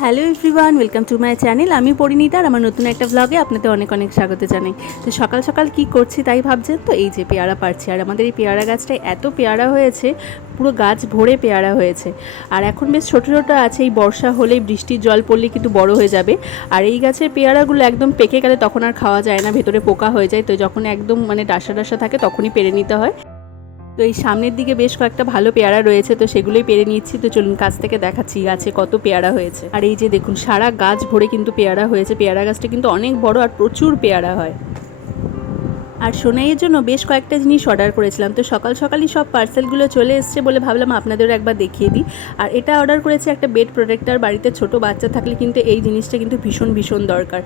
Hello everyone welcome to my channel আমি পরিণীতা আর আমার নতুন একটা ভ্লগে আপনাদের অনেক অনেক স্বাগত জানাই। তো সকাল সকাল কি করছি তাই ভাবছেন? তো এই যে পেয়ারা পারছি আর আমাদের এই পেয়ারা গাছটায় এত পেয়ারা হয়েছে, পুরো গাছ ভরে পেয়ারা হয়েছে। আর এখন বেশ ছোটো ছোটো আছে, এই বর্ষা হলেই বৃষ্টির জল পড়লে কিন্তু বড় হয়ে যাবে। আর এই গাছের পেয়ারাগুলো একদম পেকে গেলে তখন আর খাওয়া যায় না, ভেতরে পোকা হয়ে যায়, তো যখন একদম মানে ডাসা ডাসা থাকে তখনই পেরে নিতে হয়। তো এই সামনের দিকে বেশ কয়েকটা ভালো পেয়ারা রয়েছে, তো সেগুলোই পেরে নিচ্ছি। তো চলুন কাছ থেকে দেখাচ্ছি গাছে কত পেয়ারা হয়েছে। আর এই যে দেখুন, সারা গাছ ভরে কিন্তু পেয়ারা হয়েছে। পেয়ারা গাছটা কিন্তু অনেক বড় আর প্রচুর পেয়ারা হয়। আর সোনাইয়ের জন্য বেশ কয়েকটা জিনিস অর্ডার করেছিলাম। তো সকাল সকালই সব পার্সেলগুলো চলে এসছে বলে ভাবলাম আপনাদেরও একবার দেখিয়ে দিই। আর এটা অর্ডার করেছে একটা বেড প্রোটেক্টার বাড়িতে ছোট বাচ্চা থাকলে কিন্তু এই জিনিসটা কিন্তু ভীষণ ভীষণ দরকার।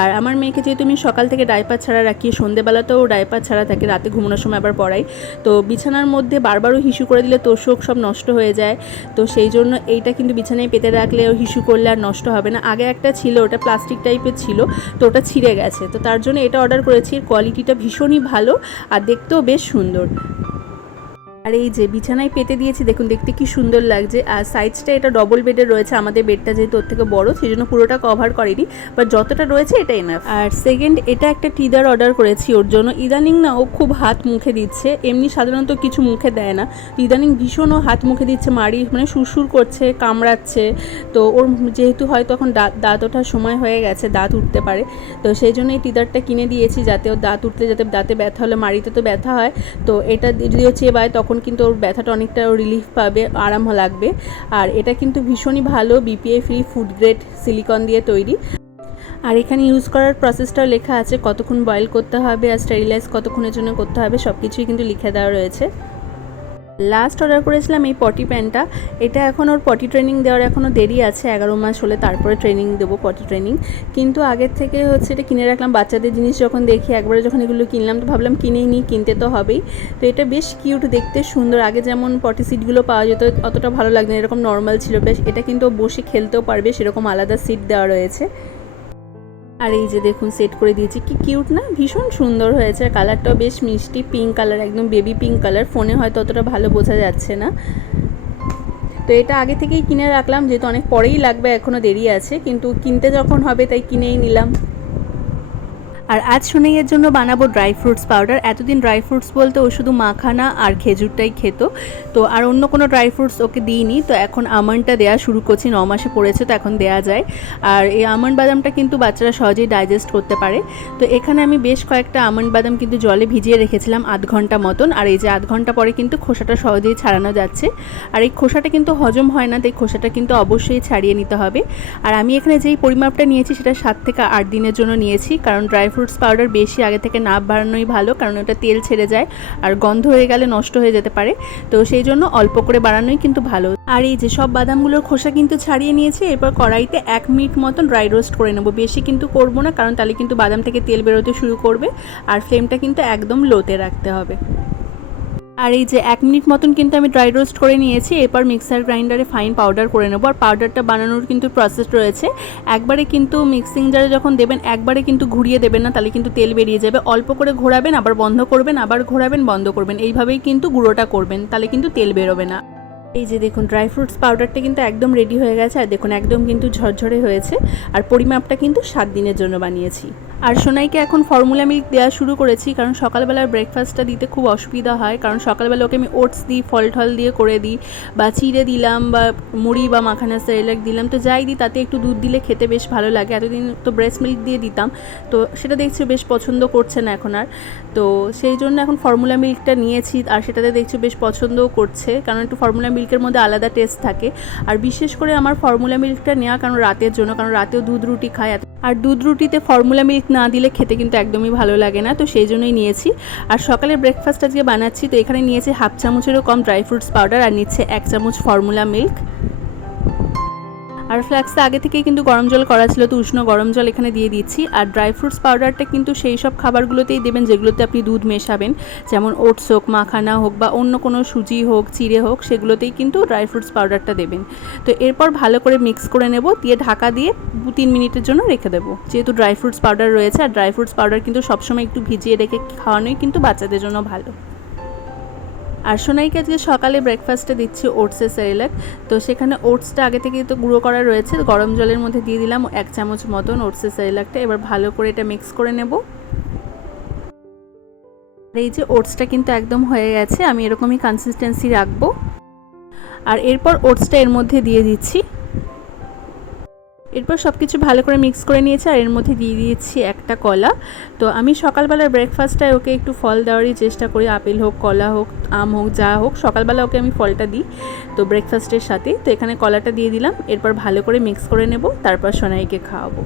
আর আমার মেয়েকে যেহেতু আমি সকাল থেকে ডাইপার ছাড়া রাখি, সন্ধেবেলাতেও ডাইপার ছাড়া থাকে, রাতে ঘুমানোর সময় আবার পড়াই। তো বিছানার মধ্যে বারবারও হিসু করে দিলে তোষক সব নষ্ট হয়ে যায়। তো সেই জন্য এইটা কিন্তু বিছানায় পেতে রাখলে ও হিসু করলে আর নষ্ট হবে না। আগে একটা ছিল, ওটা প্লাস্টিক টাইপের ছিল, তো ওটা ছিঁড়ে গেছে। তো তার জন্য এটা অর্ডার করেছি কোয়ালিটিটা ভীষণই ভালো আর দেখতেও বেশ সুন্দর। আর এই যে বিছানায় পেতে দিয়েছি, দেখুন, দেখতে কি সুন্দর লাগছে। আর সাইজটা এটা ডবল বেডের রয়েছে, আমাদের বেডটা যেহেতু ওর থেকে বড় সেই জন্য পুরোটা কভার করেনি বাট যতটা রয়েছে এটা এনাফ আর সেকেন্ড এটা একটা টিদার অর্ডার করেছি ওর জন্য। ইদানিং না ও খুব হাত মুখে দিচ্ছে, এমনি সাধারণত কিছু মুখে দেয় না। ইদানিং ভীষণ ও হাত মুখে দিচ্ছে মারি মানে সুরসুর করছে, কামড়াচ্ছে। তো ওর যেহেতু হয়তো এখন দাঁত দাঁত ওঠার সময় হয়ে গেছে, দাঁত উঠতে পারে। তো সেই জন্য এই টিদারটা কিনে দিয়েছি যাতে ওর দাঁত উঠতে, যাতে দাঁতে ব্যথা হলে মাড়িতে তো ব্যথা হয়। তো এটা যদি ও চেবায়, তখন কিন্তু ওর ব্যথাটা অনেকটা রিলিফ পাবে আরাম লাগবে। আর এটা কিন্তু ভীষণই ভালো BPA free food grade silicone দিয়ে তৈরি। আর এখানে ইউজ করার প্রসেসটাও লেখা আছে, কতক্ষণ বয়েল করতে হবে আর স্টেরিলাইজ কতক্ষণের জন্য করতে হবে সব কিছুই কিন্তু লিখে দেওয়া রয়েছে। লাস্ট অর্ডার করেছিলাম এই পটি প্যান্টটা এটা এখন ওর পটি ট্রেনিং দেওয়ার এখনও দেরি আছে, এগারো মাস হলে তারপরে ট্রেনিং দেবো পটি ট্রেনিং কিন্তু আগের থেকে হচ্ছে এটা কিনে রাখলাম, বাচ্চাদের জিনিস যখন দেখি, একবারে যখন এগুলো কিনলাম তো ভাবলাম কিনেই নিই, কিনতে তো হবেই। তো এটা বেশ কিউট দেখতে সুন্দর। আগে যেমন পটি সিটগুলো পাওয়া যেত, অতটা ভালো লাগতো না, এরকম নর্মাল ছিল। বেশ, এটা কিন্তু বসে খেলতেও পারবে, সেরকম আলাদা সিট দেওয়া রয়েছে। আর এই যে দেখুন সেট করে দিয়েছি। কি কিউট না? ভীষণ সুন্দর হয়েছে। কালারটাও বেশ মিষ্টি পিঙ্ক কালার একদম বেবি পিঙ্ক কালার ফোনে হয়তো অতটা ভালো বোঝা যাচ্ছে না। তো এটা আগে থেকেই কিনে রাখলাম, যেহেতু অনেক পরেই লাগবে এখনও দেরি আছে। কিন্তু কিনতে যখন হবে, তাই কিনেই নিলাম। আর আজ সোনাইয়ের জন্য বানাবো ড্রাই ফ্রুটস পাউডার। এতদিন ড্রাই ফ্রুটস বলতে ও শুধু মাখানা আর খেজুরটাই খেত। তো আর অন্য কোনো ড্রাই ফ্রুটস ওকে দিইনি। তো এখন আমন্ডটা দেওয়া শুরু করছি, ন মাসে পড়েছে তো এখন দেওয়া যায়। আর এই আমন্ড বাদামটা কিন্তু বাচ্চারা সহজেই ডাইজেস্ট করতে পারে। তো এখানে আমি বেশ কয়েকটা আমন্ড বাদাম কিন্তু জলে ভিজিয়ে রেখেছিলাম আধ ঘণ্টা মতন। আর এই যে আধ ঘণ্টা পরে কিন্তু খোসাটা সহজেই ছাড়ানো যাচ্ছে। আর এই খোসাটা কিন্তু হজম হয় না, তাই খোসাটা কিন্তু অবশ্যই ছাড়িয়ে নিতে হবে। আর আমি এখানে যেই পরিমাপটা নিয়েছি সেটা সাত থেকে আট দিনের জন্য নিয়েছি। কারণ ড্রাই ফ্রুটস পাউডার বেশি আগে থেকে না বাড়ানোই ভালো, কারণ ওটা তেল ছেড়ে যায় আর গন্ধ হয়ে গেলে নষ্ট হয়ে যেতে পারে। তো সেই জন্য অল্প করে বাড়ানোই কিন্তু ভালো। আর এই যে সব বাদামগুলোর খোসা কিন্তু ছাড়িয়ে নিয়েছে, এরপর কড়াইতে এক মিনিট মতন ড্রাই রোস্ট করে নেব। বেশি কিন্তু করব না, কারণ তাহলে কিন্তু বাদাম থেকে তেল বেরোতে শুরু করবে, আর ফ্লেমটা কিন্তু একদম লোতে রাখতে হবে। আর এই যে এক মিনিট মতন কিন্তু আমি ড্রাই রোস্ট করে নিয়েছি, এরপর মিক্সার গ্রাইন্ডারে ফাইন পাউডার করে নেব। আর পাউডারটা বানানোর কিন্তু প্রসেস রয়েছে। একবারে কিন্তু মিক্সিং জারে যখন দেবেন, একবারে কিন্তু ঘুরিয়ে দেবেন না, তাহলে কিন্তু তেল বেরিয়ে যাবে। অল্প করে ঘোরাবেন, আবার বন্ধ করবেন, আবার ঘোরাবেন, বন্ধ করবেন। এইভাবেই কিন্তু গুঁড়োটা করবেন, তাহলে কিন্তু তেল বেরোবে না। এই যে দেখুন ড্রাই ফ্রুটস পাউডারটা কিন্তু একদম রেডি হয়ে গেছে। আর দেখুন, একদম কিন্তু ঝরঝরে হয়েছে। আর পরিমাপটা কিন্তু সাত দিনের জন্য বানিয়েছি। আর সোনাইকে এখন ফর্মুলা মিল্ক দেওয়া শুরু করেছি, কারণ সকালবেলার ব্রেকফাস্টটা দিতে খুব অসুবিধা হয়। কারণ সকালবেলা ওকে আমি ওটস দিই, ফল টল দিয়ে করে দিই, বা চিড়ে দিলাম, বা মুড়ি, বা মাখানা সেরেলাক দিলাম, তো যাই দিই, তাতে একটু দুধ দিলে খেতে বেশ ভালো লাগে। এতদিন তো ব্রেস্ট মিল্ক দিয়ে দিতাম, তো সেটা দেখছি বেশ পছন্দ করছে না এখন আর। তো সেই জন্য এখন ফর্মুলা মিল্কটা নিয়েছি, আর সেটাতে দেখছি বেশ পছন্দও করছে, কারণ একটু ফর্মুলা মিল্কের মধ্যে আলাদা টেস্ট থাকে। আর বিশেষ করে আমার ফর্মুলা মিল্কটা নেওয়া, কারণ রাতের জন্য, কারণ রাতেও দুধ রুটি খায় আর দুধ রুটিতে ফর্মুলা মিল্ক না দিলে খেতে কিন্তু একদমই ভালো লাগে না, তো সেই জন্যই নিয়েছি। আর সকালের ব্রেকফাস্ট আজকে বানাচ্ছি, তো এখানে নিয়েছি হাফ চামচেরও কম ড্রাই ফ্রুটস পাউডার আর নিচ্ছে এক চামচ ফর্মুলা মিল্ক আর ফ্ল্যাক্সটা আগে থেকেই কিন্তু গরম জল করা ছিল, তো উষ্ণ গরম জল এখানে দিয়ে দিচ্ছি। আর ড্রাই ফ্রুটস পাউডারটা কিন্তু সেই সব খাবারগুলোতেই দেবেন যেগুলোতে আপনি দুধ মেশাবেন। যেমন ওটস হোক, মাখানা হোক বা অন্য কোনো সুজি হোক, চিড়ে হোক, সেগুলোতেই কিন্তু ড্রাই ফ্রুটস পাউডারটা দেবেন। তো এরপর ভালো করে মিক্স করে নেব, দিয়ে ঢাকা দিয়ে দু তিন মিনিটের জন্য রেখে দেবো। যেহেতু ড্রাই ফ্রুটস পাউডার রয়েছে, আর ড্রাই ফ্রুটস পাউডার কিন্তু সবসময় একটু ভিজিয়ে রেখে খাওয়ানোই কিন্তু বাচ্চাদের জন্য ভালো। আর সোনাইকে আজকে সকালে ব্রেকফাস্টে দিচ্ছি ওটসের সেরেলাক তো সেখানে ওটসটা আগে থেকে তো গুঁড়ো করা রয়েছে। গরম জলের মধ্যে দিয়ে দিলাম এক চামচ মতন ওটসের সেরেলাকটা এবার ভালো করে এটা মিক্স করে নেব। আর এই যে ওটসটা কিন্তু একদম হয়ে গেছে। আমি এরকমই কনসিস্টেন্সি রাখব। আর এরপর ওটসটা এর মধ্যে দিয়ে দিচ্ছি। এরপর সব কিছু ভালো করে মিক্স করে নিয়েছি আর এর মধ্যে দিয়ে দিয়েছি একটা কলা। তো আমি সকালবেলার ব্রেকফাস্টটায় ওকে একটু ফল দেওয়ারই চেষ্টা করি, আপেল হোক, কলা হোক, আম হোক, যা হোক। সকালবেলা ওকে আমি ফলটা দিই তো ব্রেকফাস্টের সাথে। তো এখানে কলাটা দিয়ে দিলাম, এরপর ভালো করে মিক্স করে নেব, তারপর সোনাইকে খাওয়াবো।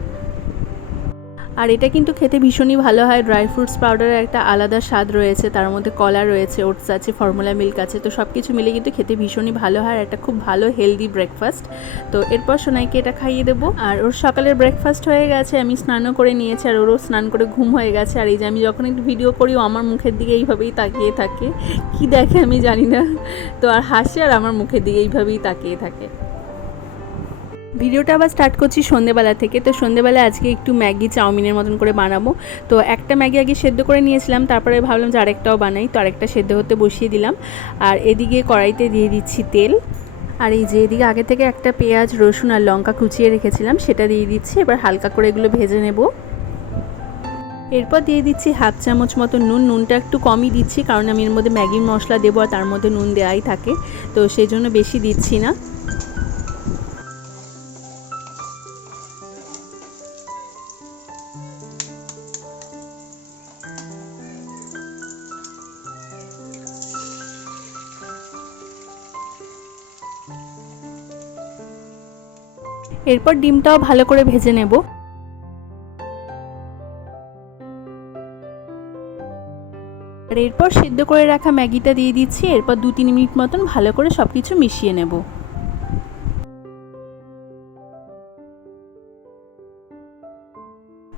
আর এটা কিন্তু খেতে ভীষণই ভালো হয়। ড্রাই ফ্রুটস পাউডারের একটা আলাদা স্বাদ রয়েছে, তার মধ্যে কলা রয়েছে, ওটস আছে ফর্মুলা মিল্ক আছে, তো সব কিছু মিলে কিন্তু খেতে ভীষণই ভালো হয় আর একটা খুব ভালো হেলদি ব্রেকফাস্ট তো এরপর সোনাইকে এটা খাইয়ে দেবো। আর ওর সকালের ব্রেকফাস্ট হয়ে গেছে, আমি স্নানও করে নিয়েছি আর ওরও স্নান করে ঘুম হয়ে গেছে। আর এই যে আমি যখন একটু ভিডিও করি, ও আমার মুখের দিকে এইভাবেই তাকিয়ে থাকে। কি দেখে আমি জানি না। তো আর হাসে আর আমার মুখের দিকে এইভাবেই তাকিয়ে থাকে। ভিডিওটা আবার স্টার্ট করছি সন্ধেবেলা থেকে। তো সন্ধেবেলা আজকে একটু ম্যাগি চাউমিনের মতন করে বানাবো। তো একটা ম্যাগি আগে সেদ্ধ করে নিয়েছিলাম, তারপরে ভাবলাম যে আরেকটাও বানাই, তো আরেকটা সেদ্ধ হতে বসিয়ে দিলাম। আর এদিকে কড়াইতে দিয়ে দিচ্ছি তেল। আর এই যে এদিকে আগে থেকে একটা পেঁয়াজ, রসুন আর লঙ্কা কুচিয়ে রেখেছিলাম, সেটা দিয়ে দিচ্ছি। এবার হালকা করে এগুলো ভেজে নেব। এরপর দিয়ে দিচ্ছি হাফ চামচ মতো নুন। নুনটা একটু কমই দিচ্ছি, কারণ আমি এর মধ্যে ম্যাগির মশলা দেবো আর তার মধ্যে নুন দেওয়াই থাকে। তো সেই জন্য বেশি দিচ্ছি না। এরপর ডিমটাও ভালো করে ভেজে নেব। আর এরপর সিদ্ধ করে রাখা ম্যাগিটা দিয়ে দিচ্ছি, এরপর দু তিন মিনিট মতন ভালো করে সব কিছু মিশিয়ে নেব।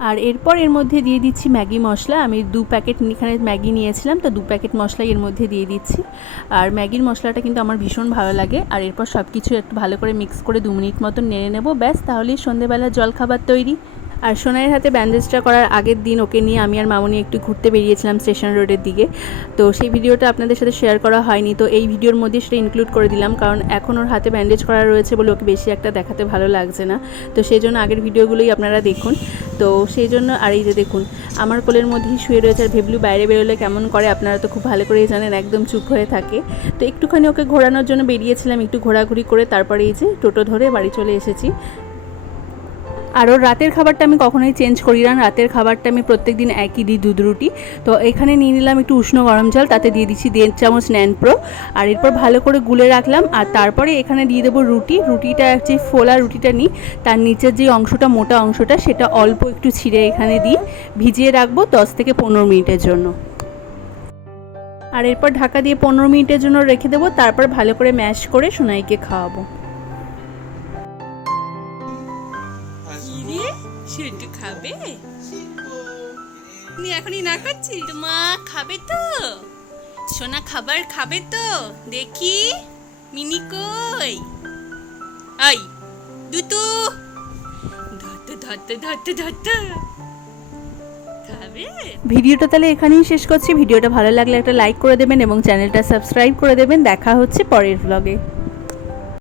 আর এরপর এর মধ্যে দিয়ে দিচ্ছি ম্যাগি মশলা। আমি দু প্যাকেট এখানে ম্যাগি নিয়েছিলাম, তো দু প্যাকেট মশলাই এর মধ্যে দিয়ে দিচ্ছি। আর ম্যাগির মশলাটা কিন্তু আমার ভীষণ ভালো লাগে। আর এরপর সব কিছু একটু ভালো করে মিক্স করে দু মিনিট মতন নেড়ে নেব। ব্যাস, তাহলেই সন্ধেবেলা জলখাবার তৈরি। আর সোনাইয়ের হাতে ব্যান্ডেজটা করার আগের দিন ওকে নিয়ে আমি আর মামনি একটু ঘুরতে বেরিয়েছিলাম স্টেশন রোডের দিকে। তো সেই ভিডিওটা আপনাদের সাথে শেয়ার করা হয়নি। তো এই ভিডিওর মধ্যে সেটা ইনক্লুড করে দিলাম কারণ এখন ওর হাতে ব্যান্ডেজ করা রয়েছে বলে ওকে বেশি একটা দেখাতে ভালো লাগছে না। তো সেই জন্য আগের ভিডিওগুলোই আপনারা দেখুন। তো সেই জন্য আর এই যে দেখুন, আমার কোলের মধ্যেই শুয়ে রয়েছে আর ভেবলু বাইরে বেরোলে কেমন করে আপনারা তো খুব ভালো করেই জানেন, একদম চুপ হয়ে থাকে। তো একটুখানি ওকে ঘোরানোর জন্য বেরিয়েছিলাম, একটু ঘোরাঘুরি করে তারপরে এই যে টোটো ধরে বাড়ি চলে এসেছি। আর ওর রাতের খাবারটা আমি কখনোই চেঞ্জ করি না। রাতের খাবারটা আমি প্রত্যেক দিন একই দিই দুধ, রুটি। তো এখানে নিয়ে নিলাম একটু উষ্ণ গরম জল, তাতে দিয়ে দিচ্ছি দেড় চামচ ন্যানপ্রো আর এরপর ভালো করে গুলে রাখলাম, আর তারপরে এখানে দিয়ে দেবো রুটি। রুটিটা যে ফোলা রুটিটা নিই, তার নিচের যে অংশটা, মোটা অংশটা, সেটা অল্প একটু ছিঁড়ে এখানে দিই। ভিজিয়ে রাখব দশ থেকে পনেরো মিনিটের জন্য। আর এরপর ঢাকা দিয়ে পনেরো মিনিটের জন্য রেখে দেবো। তারপর ভালো করে ম্যাশ করে সোনাইকে খাওয়াবো। কিরে খাবে? তুমি এখনই না করছিস মা খাবে তো। সোনা খাবার খাবে তো, দেখি। মিনি কই? আই দুতু। ধরতে ধরতে ধরতে ধরতে। ভিডিওটা তাহলে এখানেই শেষ করছি। ভিডিওটা ভালো লাগলে একটা লাইক করে দেবেন এবং চ্যানেলটা সাবস্ক্রাইব করে দেবেন। দেখা হচ্ছে পরের ব্লগে